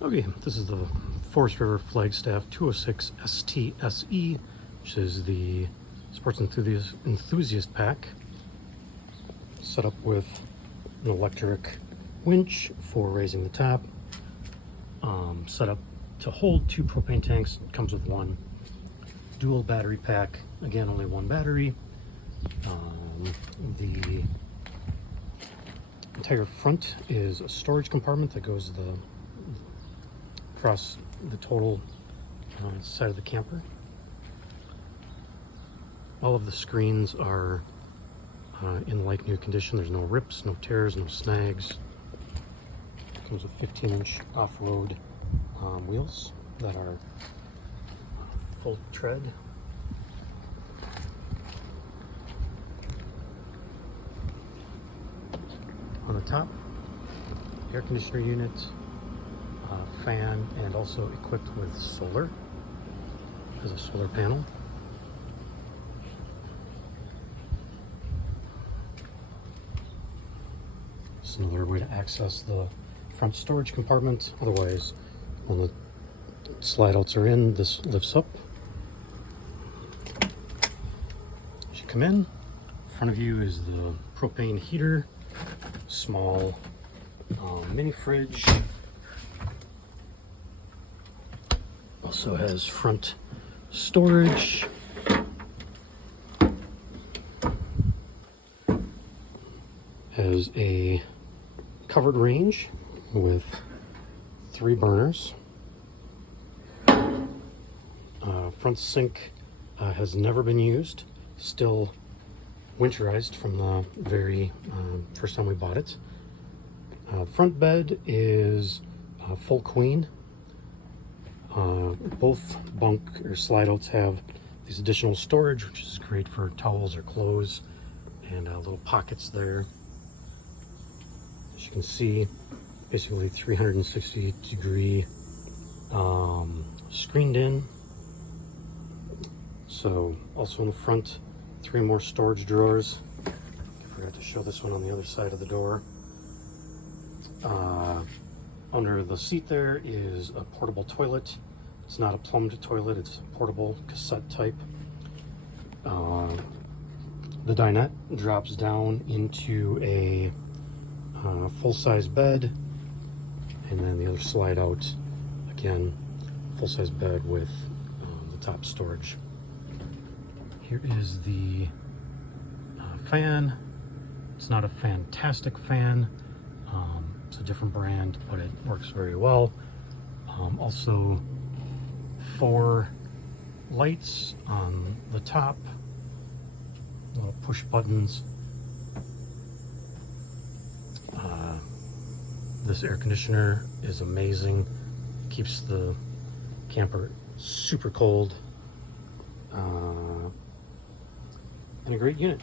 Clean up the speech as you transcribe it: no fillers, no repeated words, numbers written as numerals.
Okay, this is the Forest River Flagstaff 206 STSE, which is the Sports Enthusiast Pack, set up with an electric winch for raising the top, set up to hold 2 propane tanks. It comes with one dual battery pack, again only 1 battery. The entire front is a storage compartment that goes across the total side of the camper. All of the screens are in like new condition. There's no rips, no tears, no snags. Comes with 15-inch off-road wheels that are full tread. On the top, air conditioner unit, fan, and also equipped with solar. Has a solar panel. It's another way to access the front storage compartment. Otherwise, when the slide outs are in, this lifts up. As you come in front of you is the propane heater, small mini fridge. Also has front storage. Has a covered range with 3 burners. Front sink has never been used, still winterized from the very first time we bought it. Front bed is full queen. Both bunk or slide outs have these additional storage, which is great for towels or clothes, and little pockets there. As you can see, basically 360-degree screened in. So also in the front, 3 more storage drawers. I forgot to show this one on the other side of the door. Under the seat there is a portable toilet. It's not a plumbed toilet, it's a portable cassette type. The dinette drops down into a full-size bed, and then the other slide out, again, full-size bed with the top storage. Here is the fan. It's not a fantastic fan. It's a different brand, but it works very well. Also, 4 lights on the top, little push buttons. This air conditioner is amazing. Keeps the camper super cold. And a great unit.